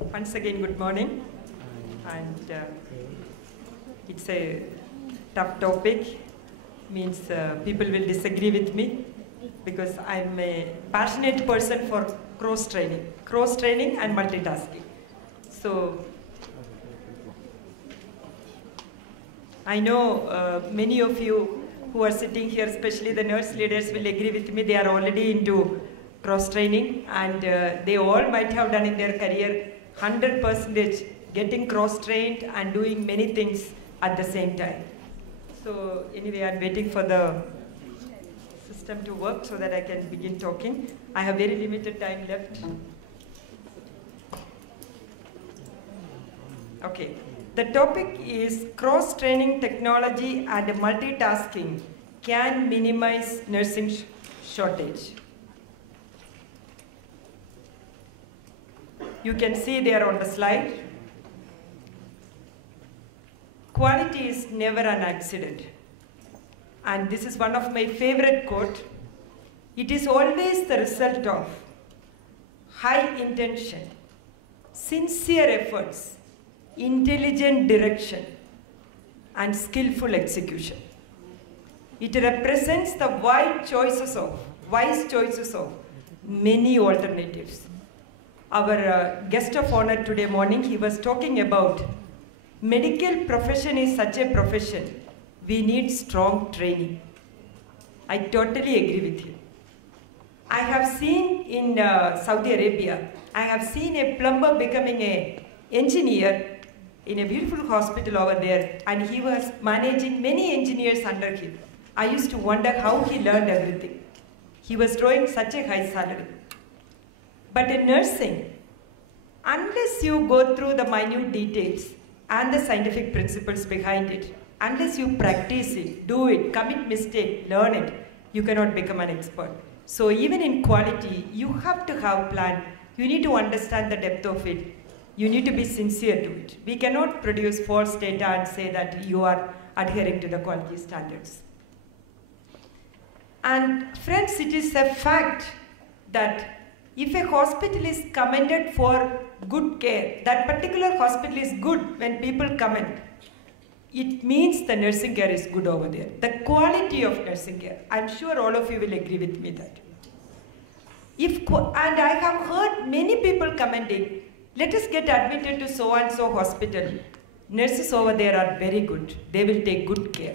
Once again, good morning. And it's a tough topic. Means people will disagree with me because I'm a passionate person for cross-training and multitasking. So I know many of you who are sitting here, especially the nurse leaders, will agree with me. They are already into cross-training, and they all might have done in their career 100% getting cross-trained and doing many things at the same time. So anyway, I'm waiting for the system to work so that I can begin talking. I have very limited time left. Okay. The topic is cross-training technology and multitasking can minimize nursing shortage. You can see there on the slide. Quality is never an accident. And this is one of my favorite quotes. It is always the result of high intention, sincere efforts, intelligent direction, and skillful execution. It represents the wise choices of many alternatives. Our guest of honor today morning, he was talking about medical profession is such a profession. We need strong training. I totally agree with you. I have seen in Saudi Arabia, I have seen a plumber becoming an engineer in a beautiful hospital over there, and he was managing many engineers under him. I used to wonder how he learned everything. He was drawing such a high salary. But in nursing, unless you go through the minute details and the scientific principles behind it, unless you practice it, do it, commit mistake, learn it, you cannot become an expert. So even in quality, you have to have a plan. You need to understand the depth of it. You need to be sincere to it. We cannot produce false data and say that you are adhering to the quality standards. And friends, it is a fact that if a hospital is commended for good care, that particular hospital is good when people comment, it means the nursing care is good over there. The quality of nursing care. I'm sure all of you will agree with me that. And I have heard many people commenting, let us get admitted to so-and-so hospital. Nurses over there are very good. They will take good care.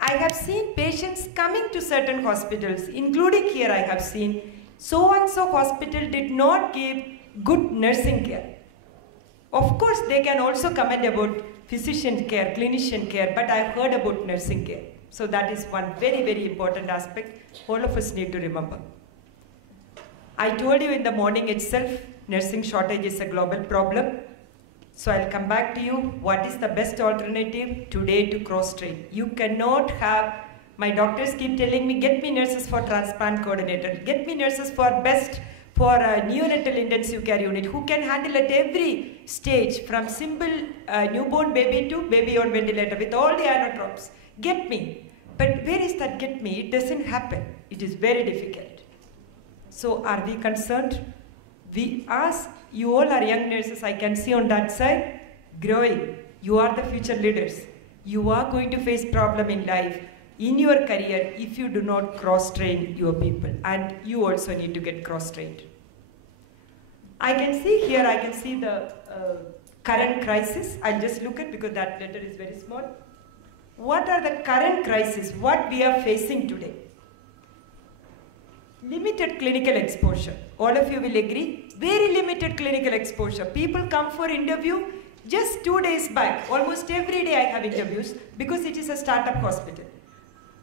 I have seen patients coming to certain hospitals, including here I have seen, so-and-so hospital did not give good nursing care. Of course, they can also comment about physician care, clinician care, but I've heard about nursing care. So that is one very, very important aspect all of us need to remember. I told you in the morning itself, nursing shortage is a global problem. So I'll come back to you. What is the best alternative today to cross-train? You cannot have, my doctors keep telling me, get me nurses for transplant coordinator, get me nurses for neonatal intensive care unit, who can handle at every stage, from simple newborn baby to baby on ventilator with all the inotropes. Get me. But where is that get me? It doesn't happen. It is very difficult. So are we concerned? We ask, you all are young nurses, I can see on that side, growing. You are the future leaders. You are going to face problem in life, in your career, if you do not cross-train your people. And you also need to get cross-trained. I can see here, I can see the current crisis. I'll just look at, because that letter is very small. What are the current crises, what we are facing today? Limited clinical exposure. All of you will agree. Very limited clinical exposure. People come for interview just 2 days back. Almost every day I have interviews because it is a startup hospital.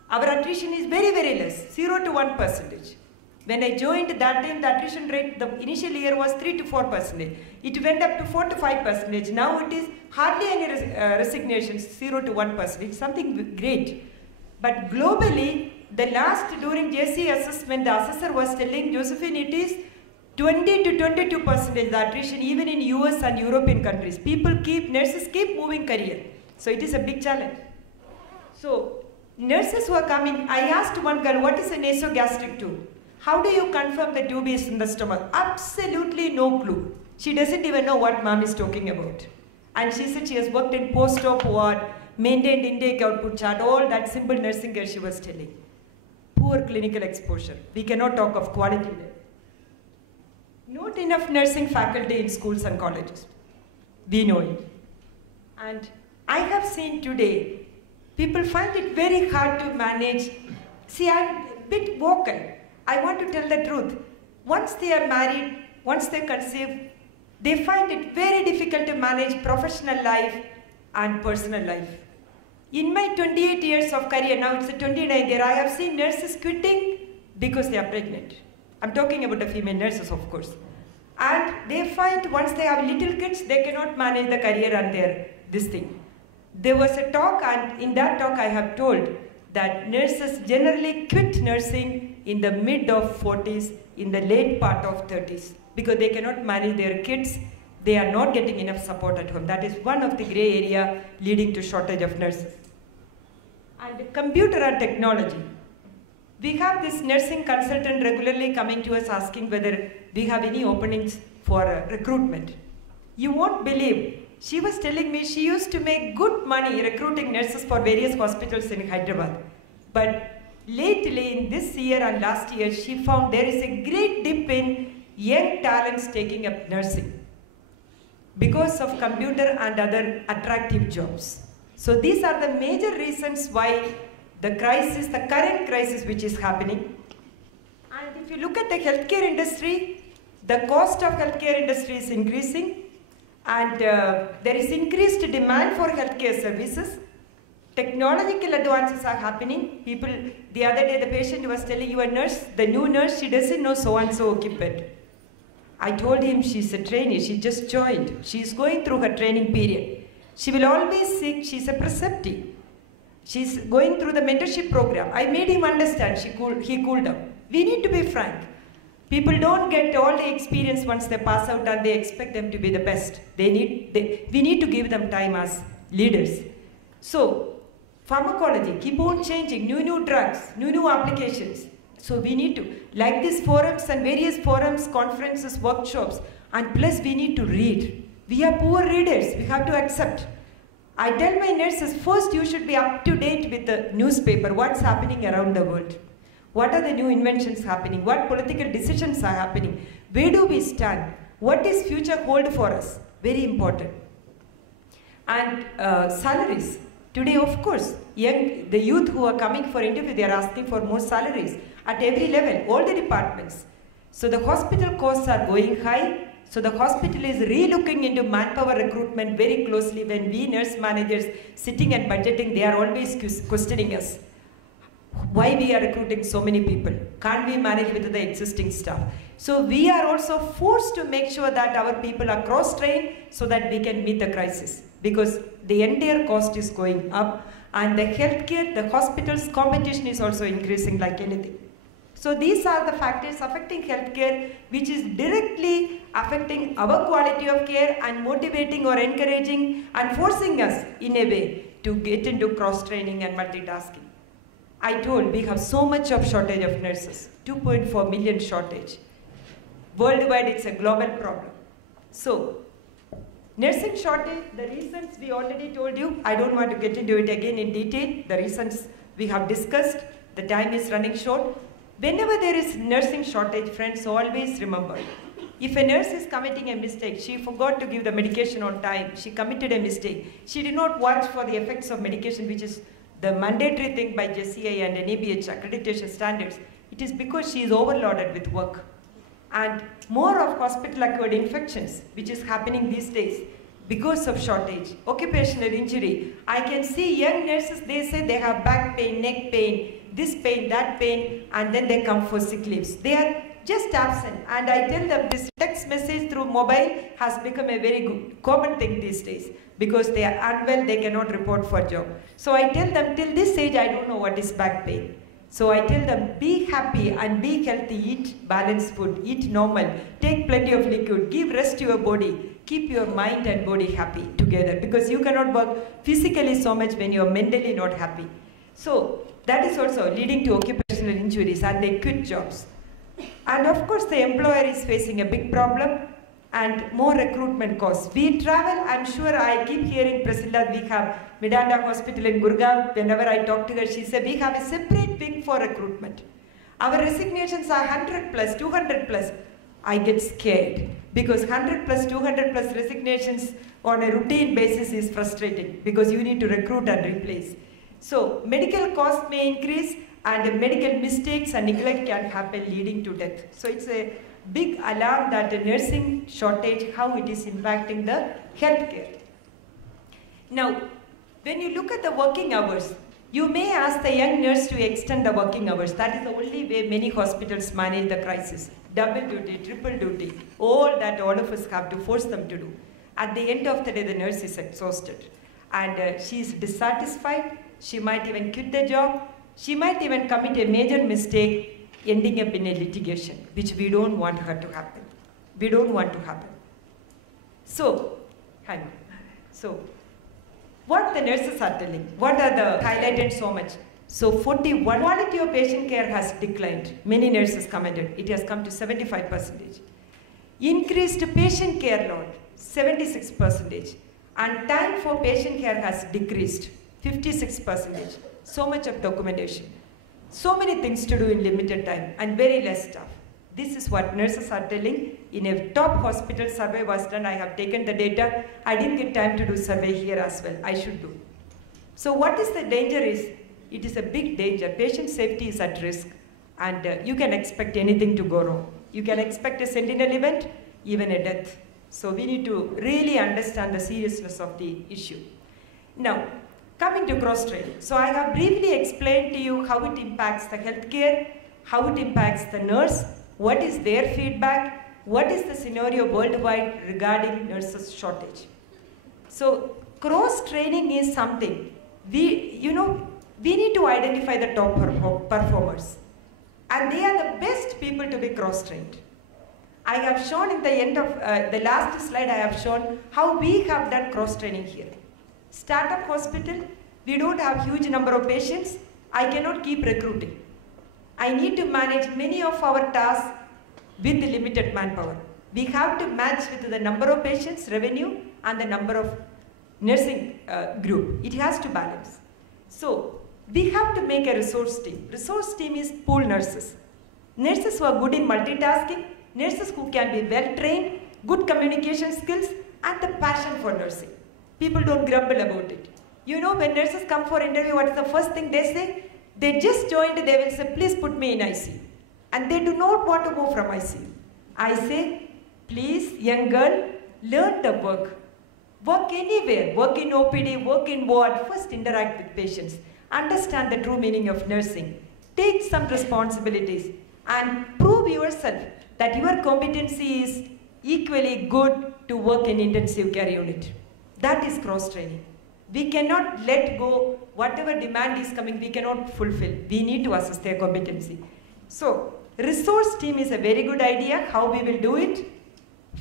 Our attrition is very, very less, 0 to 1%. When I joined that time, the attrition rate, the initial year was 3 to 4%. It went up to 4 to 5%. Now it is hardly any resignations, 0 to 1%. It's something great. But globally, during JC assessment, the assessor was telling, Josephine, it is 20 to 22% the attrition even in US and European countries. Nurses keep moving career. So it is a big challenge. So nurses who are coming, I asked one girl, what is a nasogastric tube? How do you confirm the tube is in the stomach? Absolutely no clue. She doesn't even know what mom is talking about. And she said she has worked in post-op ward, maintained intake output chart, all that simple nursing care she was telling. Poor clinical exposure. We cannot talk of quality there. Not enough nursing faculty in schools and colleges. We know it. And I have seen today, people find it very hard to manage. See, I'm a bit vocal. I want to tell the truth. Once they are married, once they conceive, they find it very difficult to manage professional life and personal life. In my 28 years of career, now it's the 29th year, I have seen nurses quitting because they are pregnant. I'm talking about the female nurses, of course. And they find once they have little kids, they cannot manage the career and this thing. There was a talk, and in that talk I have told that nurses generally quit nursing in the mid of 40s, in the late part of 30s, because they cannot manage their kids. They are not getting enough support at home. That is one of the gray area leading to shortage of nurses. And computer and technology. We have this nursing consultant regularly coming to us asking whether we have any openings for recruitment. You won't believe, she was telling me she used to make good money recruiting nurses for various hospitals in Hyderabad. But lately in this year and last year, she found there is a great dip in young talents taking up nursing because of computer and other attractive jobs. So these are the major reasons why the crisis, the current crisis which is happening. And if you look at the healthcare industry, the cost of healthcare industry is increasing, and there is increased demand for healthcare services. Technological advances are happening. People, the other day the patient was telling you, a nurse, the new nurse, she doesn't know so-and-so equipment. I told him she's a trainee, she just joined. She's going through her training period. She will always seek, she's a preceptive. She's going through the mentorship program. I made him understand, he cooled down. We need to be frank. People don't get all the experience once they pass out and they expect them to be the best. We need to give them time as leaders. So, pharmacology, keep on changing, new drugs, new applications. So we need to, like these forums and various forums, conferences, workshops, and plus we need to read. We are poor readers, we have to accept. I tell my nurses, first you should be up to date with the newspaper, what's happening around the world. What are the new inventions happening? What political decisions are happening? Where do we stand? What is future hold for us? Very important. And salaries. Today, of course, the youth who are coming for interview, they are asking for more salaries at every level, all the departments. So the hospital costs are going high. So the hospital is re-looking into manpower recruitment very closely. When we nurse managers sitting and budgeting, they are always questioning us. Why we are recruiting so many people? Can't we manage with the existing staff? So we are also forced to make sure that our people are cross-trained so that we can meet the crisis. Because the entire cost is going up, and the healthcare, the hospitals' competition is also increasing like anything. So these are the factors affecting healthcare, which is directly affecting our quality of care and motivating or encouraging and forcing us in a way to get into cross-training and multitasking. I told we have so much of shortage of nurses, 2.4 million shortage. Worldwide, it's a global problem. So, nursing shortage, the reasons we already told you, I don't want to get into it again in detail. The reasons we have discussed, the time is running short. Whenever there is nursing shortage, friends, always remember, if a nurse is committing a mistake, she forgot to give the medication on time, she committed a mistake, she did not watch for the effects of medication, which is the mandatory thing by JCI and NABH accreditation standards, it is because she is overloaded with work. And more of hospital-acquired infections, which is happening these days because of shortage, occupational injury. I can see young nurses, they say they have back pain, neck pain, this pain, that pain, and then they come for sick leaves. They are just absent, and I tell them this text message through mobile has become a very good, common thing these days, because they are unwell, they cannot report for job. So I tell them, till this age, I don't know what is back pain. So I tell them, be happy and be healthy, eat balanced food, eat normal, take plenty of liquid, give rest to your body, keep your mind and body happy together, because you cannot work physically so much when you are mentally not happy. So that is also leading to occupational injuries, and they quit jobs. And of course, the employer is facing a big problem, and more recruitment costs. We travel, I'm sure I keep hearing Priscilla, we have Medanta Hospital in Gurgaon. Whenever I talk to her, she said, we have a separate wing for recruitment. Our resignations are 100 plus, 200 plus. I get scared because 100 plus, 200 plus resignations on a routine basis is frustrating because you need to recruit and replace. So medical costs may increase and medical mistakes and neglect can happen leading to death. So it's a big alarm that the nursing shortage, how it is impacting the healthcare. Now, when you look at the working hours, you may ask the young nurse to extend the working hours. That is the only way many hospitals manage the crisis. Double duty, triple duty, all that all of us have to force them to do. At the end of the day, the nurse is exhausted. And she is dissatisfied. She might even quit the job. She might even commit a major mistake, ending up in a litigation, which we don't want her to happen. We don't want to happen. So, what the nurses are telling, what are the highlighted so much? So 41, quality of patient care has declined. Many nurses commented, it has come to 75%. Increased patient care load, 76%. And time for patient care has decreased, 56%. So much of documentation. So many things to do in limited time and very less staff. This is what nurses are telling. In a top hospital survey was done. I have taken the data. I didn't get time to do survey here as well. I should do. So what is the danger is, it is a big danger. Patient safety is at risk and you can expect anything to go wrong. You can expect a sentinel event, even a death. So we need to really understand the seriousness of the issue. Now, coming to cross-training. So I have briefly explained to you how it impacts the healthcare, how it impacts the nurse, what is their feedback, what is the scenario worldwide regarding nurses shortage. So cross-training is something, we need to identify the top performers. And they are the best people to be cross-trained. I have shown in the end of the last slide, I have shown how we have done cross-training here. Startup hospital, we don't have huge number of patients. I cannot keep recruiting. I need to manage many of our tasks with the limited manpower. We have to match with the number of patients, revenue, and the number of nursing group. It has to balance. So we have to make a resource team. Resource team is pool nurses. Nurses who are good in multitasking, nurses who can be well trained, good communication skills, and the passion for nursing. People don't grumble about it. You know, when nurses come for interview, what is the first thing they say? They just joined, they will say, please put me in ICU. And they do not want to move from ICU. I say, please, young girl, learn the work. Work anywhere, work in OPD, work in ward, first interact with patients. Understand the true meaning of nursing. Take some responsibilities and prove yourself that your competency is equally good to work in intensive care unit. That is cross-training. We cannot let go, whatever demand is coming, we cannot fulfill. We need to assess their competency. So, resource team is a very good idea, how we will do it.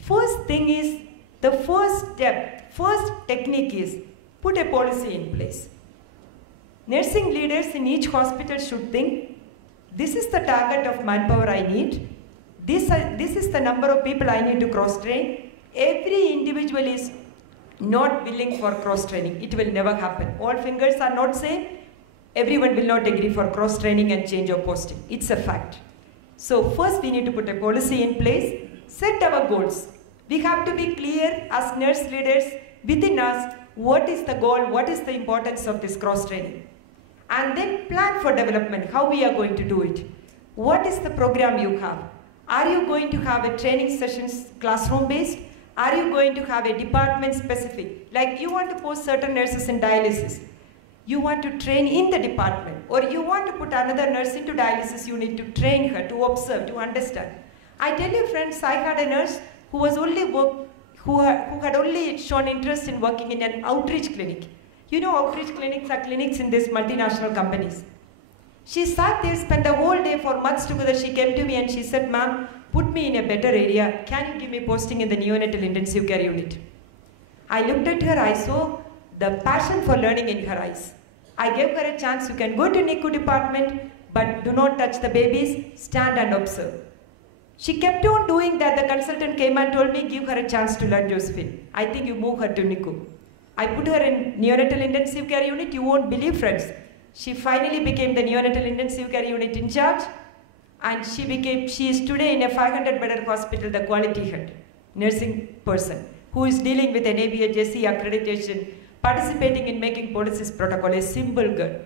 First thing is, the first step, first technique is, put a policy in place. Nursing leaders in each hospital should think, this is the target of manpower I need. This is the number of people I need to cross-train. Every individual is not willing for cross-training. It will never happen. All fingers are not same. Everyone will not agree for cross-training and change of posting. It's a fact. So first we need to put a policy in place, set our goals. We have to be clear as nurse leaders within us, what is the goal, what is the importance of this cross-training. And then plan for development, how we are going to do it. What is the program you have? Are you going to have a training sessions classroom-based? Are you going to have a department-specific? Like you want to post certain nurses in dialysis. You want to train in the department. Or you want to put another nurse into dialysis, you need to train her, to observe, to understand. I tell you friends, I had a nurse who was who had only shown interest in working in an outreach clinic. You know, outreach clinics are clinics in these multinational companies. She sat there, spent the whole day for months together. She came to me and she said, ma'am, put me in a better area. Can you give me posting in the neonatal intensive care unit? I looked at her, I saw the passion for learning in her eyes. I gave her a chance, you can go to NICU department, but do not touch the babies, stand and observe. She kept on doing that. The consultant came and told me, give her a chance to learn, Josephine. I think you move her to NICU. I put her in neonatal intensive care unit. You won't believe, friends. She finally became the neonatal intensive care unit in charge. And she is today in a 500-bedded hospital, the quality head, nursing person, who is dealing with an ABHSC accreditation, participating in making policies protocol, a simple girl.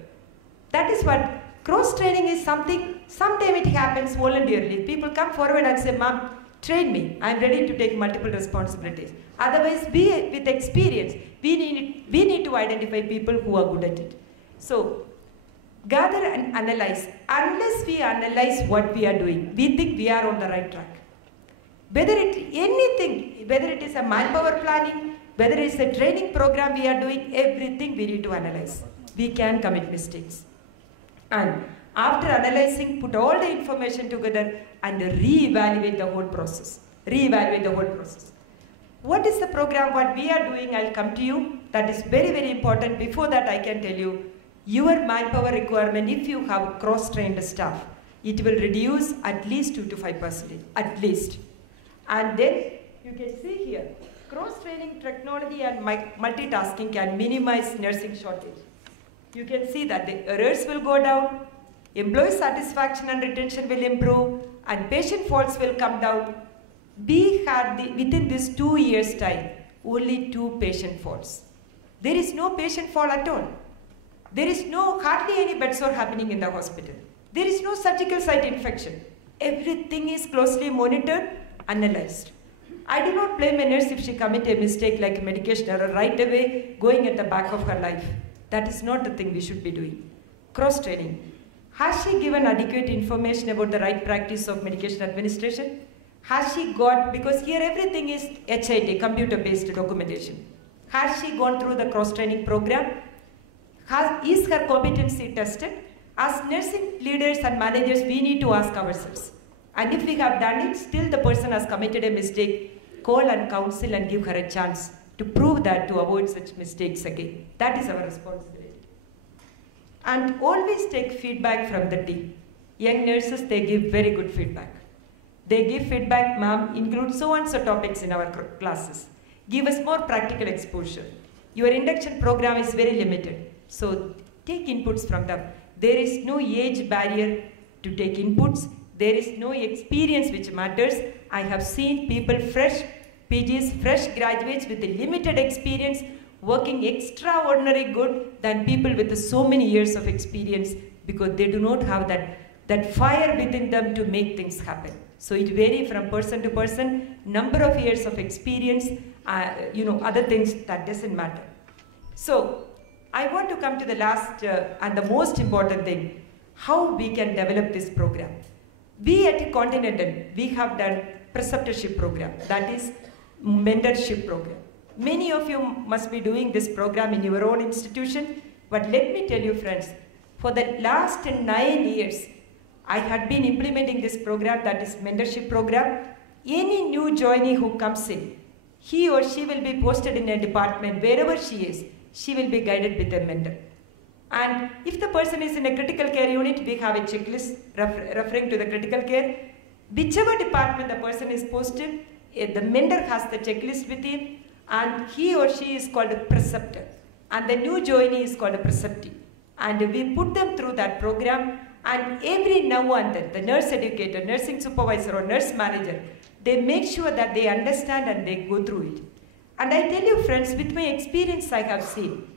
That is what cross-training is something, sometimes it happens voluntarily. People come forward and say, Mom, train me. I'm ready to take multiple responsibilities. Otherwise, with experience, we need to identify people who are good at it. So, gather and analyze. Unless we analyze what we are doing, we think we are on the right track. Whether it is a manpower planning, whether it is a training program we are doing, everything we need to analyze. We can commit mistakes. And after analyzing, put all the information together and re-evaluate the whole process. Re-evaluate the whole process. What is the program, what we are doing, I'll come to you. That is very, very important. Before that, I can tell you, your manpower requirement, if you have cross-trained staff, it will reduce at least 2 to 5%, at least. And then, you can see here, cross-training technology and multitasking can minimize nursing shortage. You can see that the errors will go down, employee satisfaction and retention will improve, and patient falls will come down. We had, within this 2 years' time, only 2 patient falls. There is no patient fall at all. There is hardly any bed sore happening in the hospital. There is no surgical site infection. Everything is closely monitored, analyzed. I do not blame a nurse if she commits a mistake like medication error right away, going at the back of her life. That is not the thing we should be doing. Cross-training. Has she given adequate information about the right practice of medication administration? Has she got, because here everything is HIT, computer-based documentation. Has she gone through the cross-training program? Is her competency tested? As nursing leaders and managers, we need to ask ourselves. And if we have done it, still the person has committed a mistake, call and counsel and give her a chance to prove that, to avoid such mistakes again. That is our responsibility. And always take feedback from the team. Young nurses, they give very good feedback. They give feedback, ma'am, include so-and-so topics in our classes. Give us more practical exposure. Your induction program is very limited. So take inputs from them. There is no age barrier to take inputs. There is no experience which matters. I have seen people, fresh PGs, fresh graduates with a limited experience working extraordinarily good than people with so many years of experience, because they do not have that fire within them to make things happen. So it varies from person to person, number of years of experience, other things, that doesn't matter. So I want to come to the last and the most important thing, how we can develop this program. We at Continental, we have done preceptorship program, that is mentorship program. Many of you must be doing this program in your own institution, but let me tell you, friends, for the last 9 years, I had been implementing this program, that is mentorship program. Any new joinee who comes in, he or she will be posted in a department, wherever she is, she will be guided with a mentor. And if the person is in a critical care unit, we have a checklist referring to the critical care. Whichever department the person is posted, the mentor has the checklist with him, and he or she is called a preceptor. And the new joinee is called a preceptee. And we put them through that program, and every now and then, the nurse educator, nursing supervisor, or nurse manager, they make sure that they understand and they go through it. And I tell you, friends, with my experience I have seen,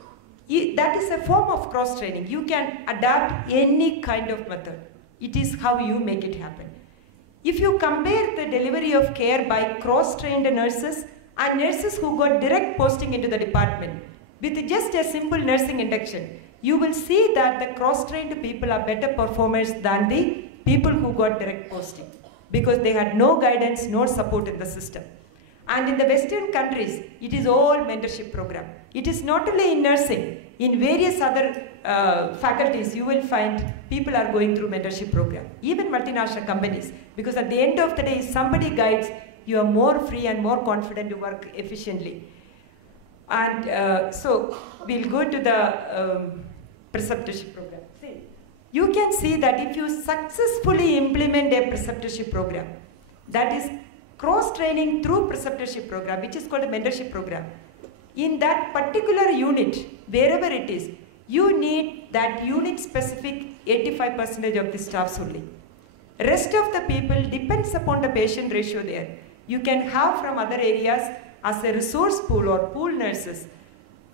that is a form of cross-training. You can adapt any kind of method. It is how you make it happen. If you compare the delivery of care by cross-trained nurses and nurses who got direct posting into the department, with just a simple nursing induction, you will see that the cross-trained people are better performers than the people who got direct posting, because they had no guidance, no support in the system. And in the Western countries, it is all mentorship program. It is not only in nursing, in various other faculties, you will find people are going through mentorship program, even multinational companies, because at the end of the day, if somebody guides, you are more free and more confident to work efficiently. And so we'll go to the preceptorship program. See, you can see that if you successfully implement a preceptorship program, that is cross-training through preceptorship program, which is called a mentorship program. In that particular unit, wherever it is, you need that unit-specific 85% of the staffs only. Rest of the people depends upon the patient ratio there. You can have from other areas as a resource pool or pool nurses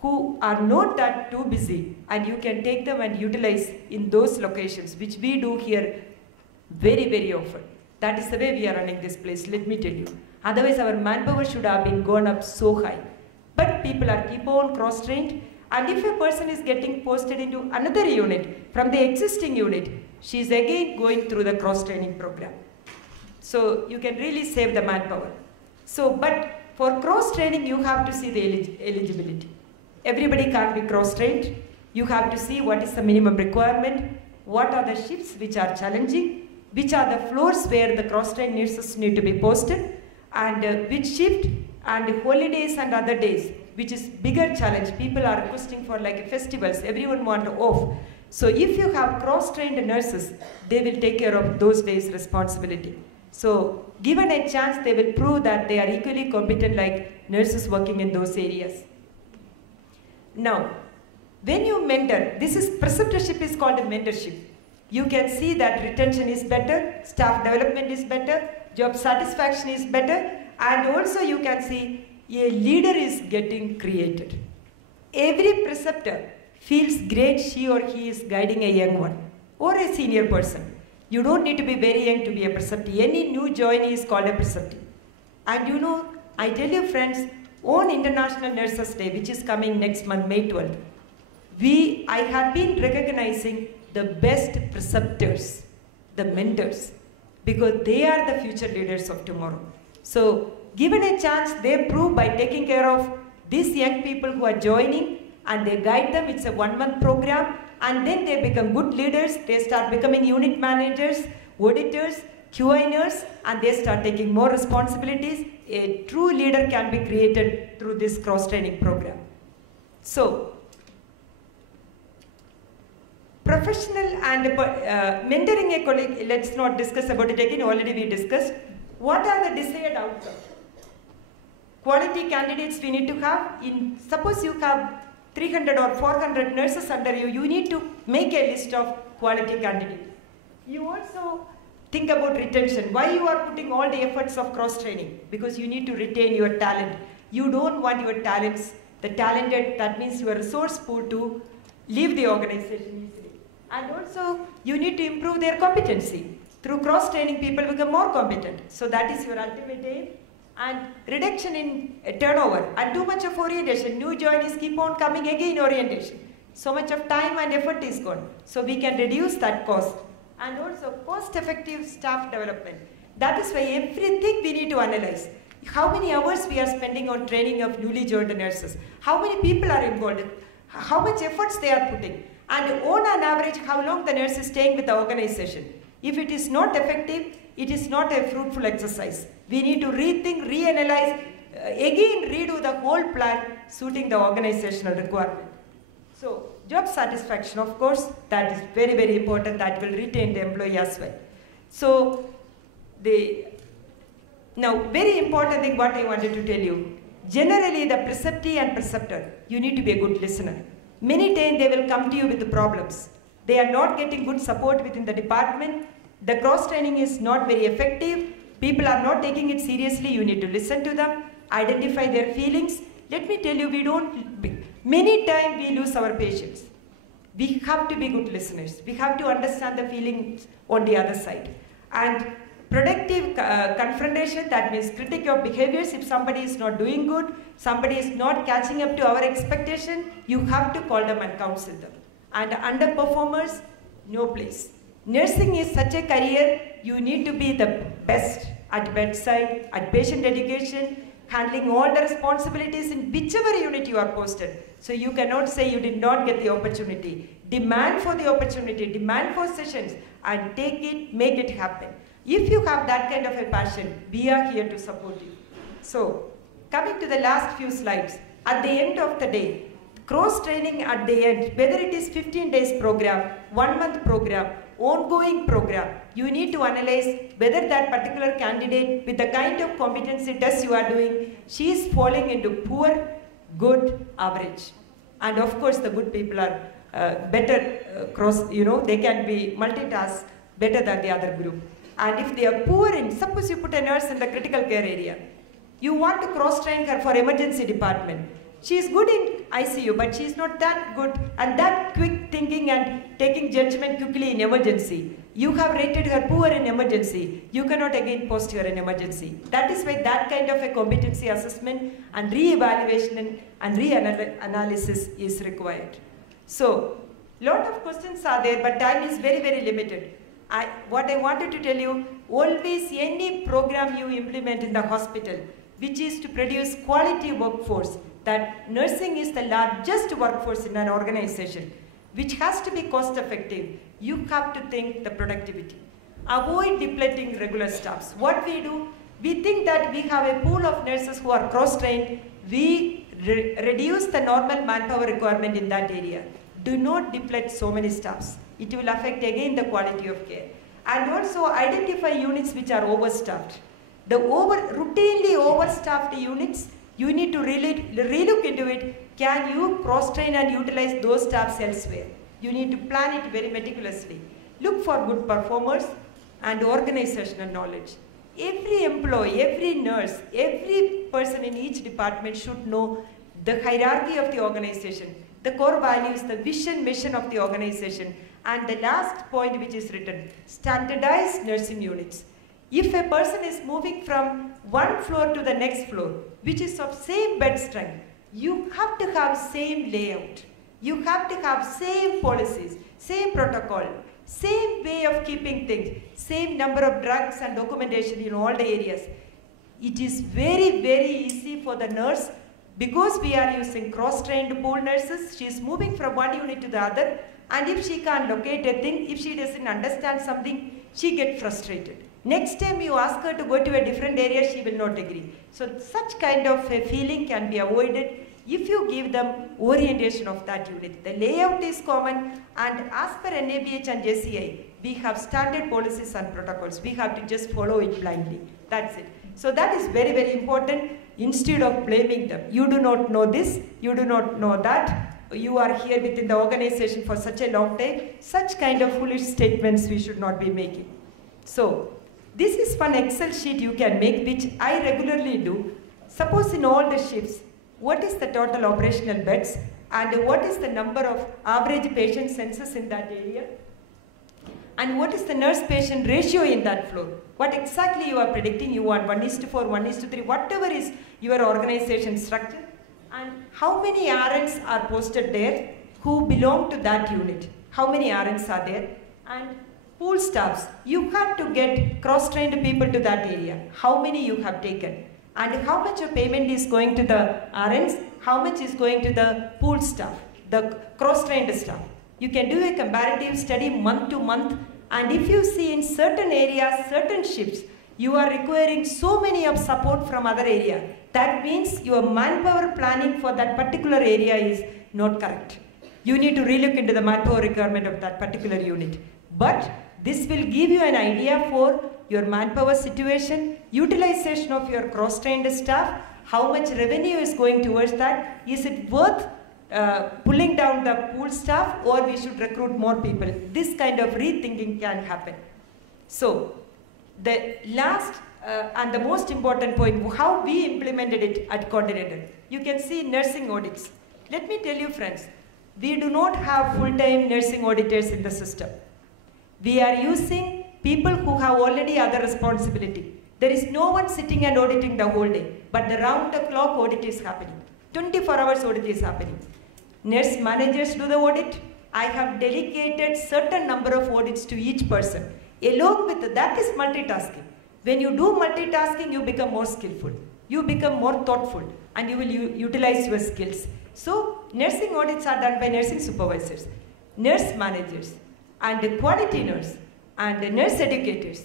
who are not that too busy, and you can take them and utilize in those locations, which we do here very, very often. That is the way we are running this place, let me tell you. Otherwise, our manpower should have been gone up so high. But people are keep on cross-trained, and if a person is getting posted into another unit from the existing unit, she is again going through the cross-training program. So you can really save the manpower. So, but for cross-training, you have to see the eligibility. Everybody can't be cross-trained. You have to see what is the minimum requirement, what are the shifts which are challenging, which are the floors where the cross-trained nurses need to be posted, and which shift, and holidays and other days, which is bigger challenge. People are requesting for like festivals, everyone wants off. So if you have cross-trained nurses, they will take care of those days' responsibility. So given a chance, they will prove that they are equally competent like nurses working in those areas. Now, when you mentor, this is preceptorship is called a mentorship. You can see that retention is better, staff development is better, job satisfaction is better, and also you can see a leader is getting created. Every preceptor feels great she or he is guiding a young one or a senior person. You don't need to be very young to be a preceptor. Any new joinee is called a preceptor. And you know, I tell you friends, on International Nurses Day, which is coming next month, May 12th, I have been recognizing the best preceptors, the mentors, because they are the future leaders of tomorrow. So, given a chance, they prove by taking care of these young people who are joining, and they guide them. It's a 1-month program, and then they become good leaders. They start becoming unit managers, auditors, QIners, and they start taking more responsibilities. A true leader can be created through this cross-training program. So, professional and mentoring a colleague, let's not discuss about it again, already we discussed. What are the desired outcomes? Quality candidates we need to have. Suppose you have 300 or 400 nurses under you, you need to make a list of quality candidates. You also think about retention. Why you are putting all the efforts of cross-training? Because you need to retain your talent. You don't want your talents, the talented, that means your resource pool, to leave the organization easily. And also, you need to improve their competency. Through cross-training, people become more competent. So that is your ultimate aim. And reduction in turnover and too much of orientation. New joinees keep on coming again orientation. So much of time and effort is gone. So we can reduce that cost. And also cost-effective staff development. That is why everything we need to analyze. How many hours we are spending on training of newly joined nurses. How many people are involved. How much efforts they are putting. And on an average, how long the nurse is staying with the organization. If it is not effective, it is not a fruitful exercise. We need to rethink, reanalyze, again redo the whole plan suiting the organizational requirement. So, job satisfaction, of course, that is very, very important. That will retain the employee as well. So, now, very important thing what I wanted to tell you. Generally, the preceptee and preceptor, you need to be a good listener. Many times they will come to you with the problems. They are not getting good support within the department. The cross-training is not very effective. People are not taking it seriously. You need to listen to them, identify their feelings. Let me tell you, many times we lose our patience. We have to be good listeners. We have to understand the feelings on the other side. And productive confrontation, that means critique of behaviors. If somebody is not doing good, somebody is not catching up to our expectation, you have to call them and counsel them. And underperformers, no place. Nursing is such a career, you need to be the best at bedside, at patient education, handling all the responsibilities in whichever unit you are posted. So you cannot say you did not get the opportunity. Demand for the opportunity, demand for sessions, and take it, make it happen. If you have that kind of a passion, we are here to support you. So, coming to the last few slides, at the end of the day, cross-training at the end, whether it is 15 days program, 1 month program, ongoing program. You need to analyze whether that particular candidate with the kind of competency test you are doing, she is falling into poor, good, average. And of course the good people are better they can be multitask better than the other group. And if they are poor in, suppose you put a nurse in the critical care area, you want to cross-train her for emergency department. She is good in ICU, but she is not that good and that quick thinking and taking judgment quickly in emergency. You have rated her poor in emergency. You cannot again post her in emergency. That is why that kind of a competency assessment and re-evaluation and re-analysis is required. So, lot of questions are there, but time is very, very limited. What I wanted to tell you, always any program you implement in the hospital, which is to produce quality workforce, that nursing is the largest workforce in an organization, which has to be cost effective. You have to think the productivity. Avoid depleting regular staffs. What we do, we think that we have a pool of nurses who are cross-trained. We reduce the normal manpower requirement in that area. Do not deplete so many staffs. It will affect again the quality of care. And also identify units which are overstaffed. The routinely overstaffed units, you need to really relook into it. Can you cross-train and utilize those staffs elsewhere? You need to plan it very meticulously. Look for good performers and organizational knowledge. Every employee, every nurse, every person in each department should know the hierarchy of the organization, the core values, the vision, mission of the organization, and the last point which is written, standardized nursing units. If a person is moving from one floor to the next floor, which is of same bed strength, you have to have same layout. You have to have same policies, same protocol, same way of keeping things, same number of drugs and documentation in all the areas. It is very, very easy for the nurse, because we are using cross-trained pool nurses, she is moving from one unit to the other, and if she can't locate a thing, if she doesn't understand something, she gets frustrated. Next time you ask her to go to a different area, she will not agree. So such kind of a feeling can be avoided if you give them orientation of that unit. The layout is common, and as per NABH and JCI, we have standard policies and protocols. We have to just follow it blindly. That's it. So that is very, very important. Instead of blaming them, you do not know this, you do not know that, you are here within the organization for such a long time, such kind of foolish statements we should not be making. So, this is one Excel sheet you can make, which I regularly do. Suppose in all the shifts, what is the total operational beds and what is the number of average patient census in that area? And what is the nurse-patient ratio in that floor? What exactly you are predicting? You want 1:4, 1:3, whatever is your organization structure. And how many RNs are posted there who belong to that unit? How many RNs are there? And pool staffs, you have to get cross-trained people to that area. How many you have taken? And how much of payment is going to the RNs? How much is going to the pool staff, the cross-trained staff? You can do a comparative study month to month, and if you see in certain areas, certain shifts, you are requiring so many of support from other area. That means your manpower planning for that particular area is not correct. You need to relook into the manpower requirement of that particular unit. But this will give you an idea for your manpower situation, utilization of your cross-trained staff, how much revenue is going towards that, is it worth pulling down the pool staff, or we should recruit more people. This kind of rethinking can happen. So, the last and the most important point, how we implemented it at Continental. You can see nursing audits. Let me tell you friends, we do not have full-time nursing auditors in the system. We are using people who have already other responsibility. There is no one sitting and auditing the whole day, but the round-the-clock audit is happening. 24 hours audit is happening. Nurse managers do the audit. I have delegated certain number of audits to each person. Along with that is multitasking. When you do multitasking, you become more skillful. You become more thoughtful, and you will utilize your skills. So, nursing audits are done by nursing supervisors, nurse managers, and quality nurse, and nurse educators,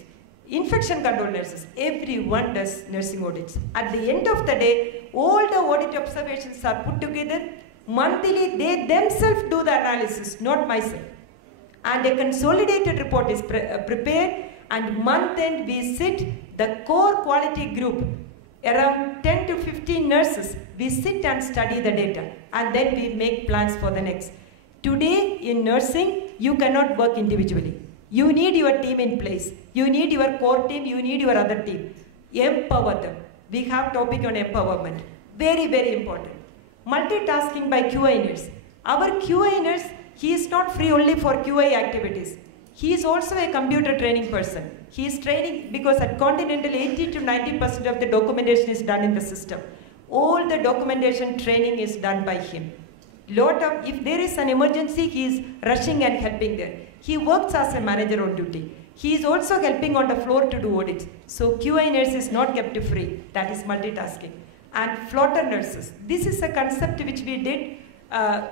infection control nurses. Everyone does nursing audits. At the end of the day, all the audit observations are put together. Monthly, they themselves do the analysis, not myself. And a consolidated report is prepared, and month end we sit, the core quality group, around 10 to 15 nurses, we sit and study the data, and then we make plans for the next. Today in nursing, you cannot work individually. You need your team in place. You need your core team, you need your other team. Empower them. We have topic on empowerment. Very, very important. Multitasking by QA nurse. Our QA nurse, he is not free only for QA activities. He is also a computer training person. He is training because at Continental 80 to 90% of the documentation is done in the system. All the documentation training is done by him. If there is an emergency, he is rushing and helping there. He works as a manager on duty. He is also helping on the floor to do audits. So QA nurse is not kept free. That is multitasking. And floater nurses. This is a concept which we did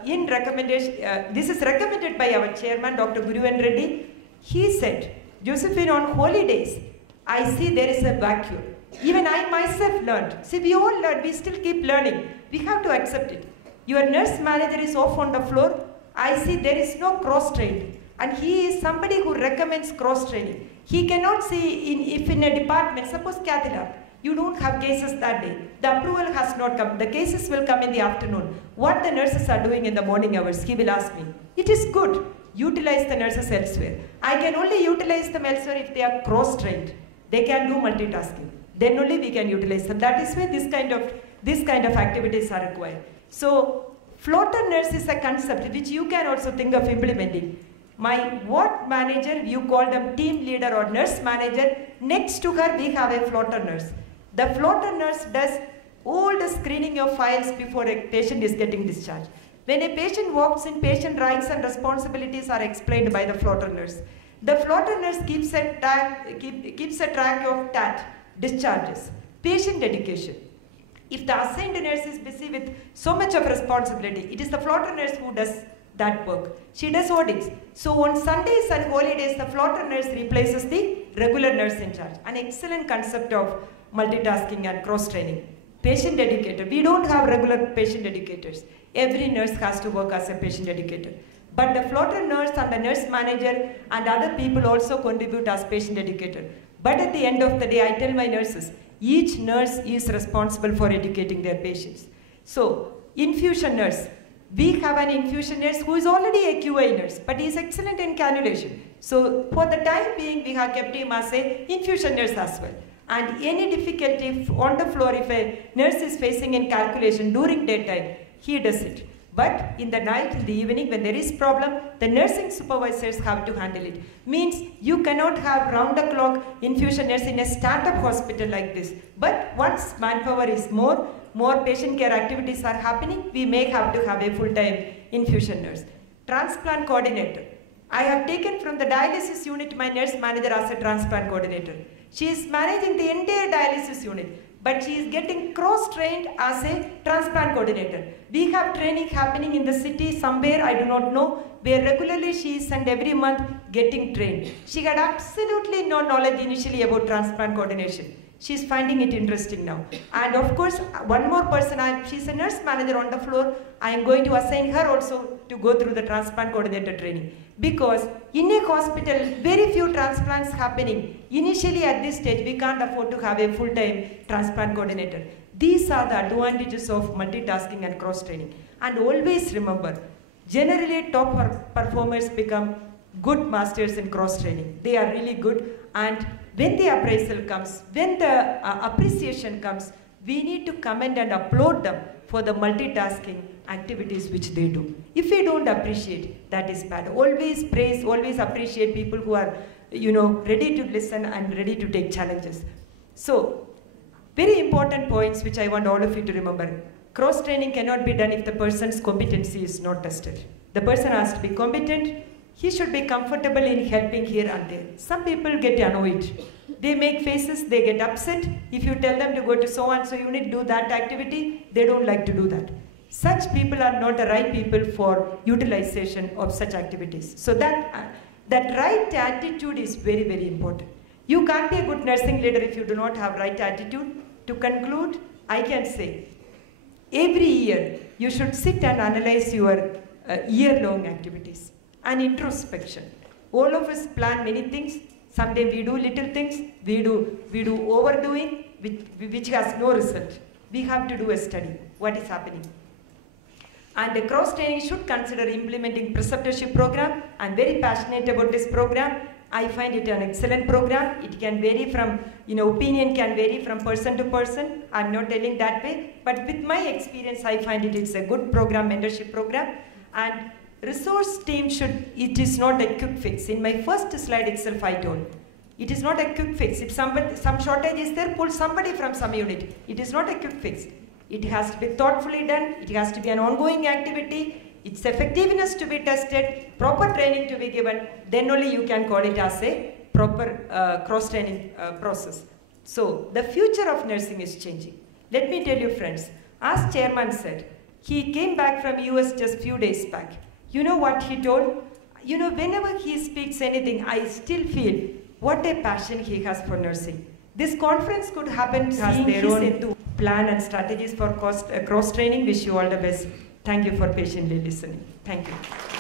in recommendation. This is recommended by our chairman, Dr. Guruvan Reddy. He said, Josephine, on holidays, I see there is a vacuum. Even I myself learned. See, we all learn. We still keep learning. We have to accept it. Your nurse manager is off on the floor. I see there is no cross-trained. And he is somebody who recommends cross-training. He cannot see if in a department, suppose cath lab, you don't have cases that day. The approval has not come. The cases will come in the afternoon. What the nurses are doing in the morning hours, he will ask me. It is good. Utilize the nurses elsewhere. I can only utilize them elsewhere if they are cross-trained. They can do multitasking. Then only we can utilize them. That is why this kind of activities are required. So, floater nurse is a concept which you can also think of implementing. My ward manager, you call them team leader or nurse manager. Next to her, we have a floater nurse. The floater nurse does all the screening of files before a patient is getting discharged. When a patient walks in, patient rights and responsibilities are explained by the floater nurse. The floater nurse keeps a track of TAT, discharges, patient education. If the assigned nurse is busy with so much of responsibility, it is the floater nurse who does that work. She does audits. So on Sundays and holidays, the floater nurse replaces the regular nurse in charge. An excellent concept of multitasking and cross-training. Patient educator. We don't have regular patient educators. Every nurse has to work as a patient educator. But the floater nurse and the nurse manager and other people also contribute as patient educator. But at the end of the day, I tell my nurses, each nurse is responsible for educating their patients. So, infusion nurse. We have an infusion nurse who is already a QA nurse, but he is excellent in cannulation. So, for the time being, we have kept him as an infusion nurse as well. And any difficulty on the floor, if a nurse is facing in calculation during daytime, he does it. But in the night, in the evening, when there is problem, the nursing supervisors have to handle it. Means you cannot have round-the-clock infusion nurse in a startup hospital like this. But once manpower is more patient care activities are happening, we may have to have a full-time infusion nurse. Transplant coordinator. I have taken from the dialysis unit my nurse manager as a transplant coordinator. She is managing the entire dialysis unit, but she is getting cross-trained as a transplant coordinator. We have training happening in the city somewhere, I do not know, where regularly she is sent every month getting trained. She had absolutely no knowledge initially about transplant coordination. She is finding it interesting now. And of course, one more person, she's a nurse manager on the floor. I am going to assign her also to go through the transplant coordinator training. Because in a hospital, very few transplants happening. Initially at this stage, we can't afford to have a full-time transplant coordinator. These are the advantages of multitasking and cross-training. And always remember, generally top performers become good masters in cross-training. They are really good, and when the appraisal comes, when the appreciation comes, we need to commend and applaud them for the multitasking activities which they do. If we don't appreciate, that is bad. Always praise, always appreciate people who are, ready to listen and ready to take challenges. So, very important points which I want all of you to remember. Cross-training cannot be done if the person's competency is not tested. The person has to be competent. He should be comfortable in helping here and there. Some people get annoyed. They make faces, they get upset. If you tell them to go to so-and-so unit, do that activity, they don't like to do that. Such people are not the right people for utilization of such activities. So that right attitude is very, very important. You can't be a good nursing leader if you do not have right attitude. To conclude, I can say, every year you should sit and analyze your year-long activities. And introspection. All of us plan many things. Sometimes we do little things. We do overdoing, which has no result. We have to do a study. What is happening? And the cross-training should consider implementing preceptorship program. I'm very passionate about this program. I find it an excellent program. It can vary from, opinion can vary from person to person. I'm not telling that way. But with my experience, I find it's a good program, mentorship program. And resource team it is not a quick fix. In my first slide itself, I told, it is not a quick fix. If some shortage is there, pull somebody from some unit. It is not a quick fix. It has to be thoughtfully done. It has to be an ongoing activity. Its effectiveness to be tested, proper training to be given, then only you can call it as a proper cross-training process. So the future of nursing is changing. Let me tell you, friends, as chairman said, he came back from US just few days back. You know what he told? Whenever he speaks anything, I still feel what a passion he has for nursing. This conference could happen seeing their own plan and strategies for cross-training. Wish you all the best. Thank you for patiently listening. Thank you.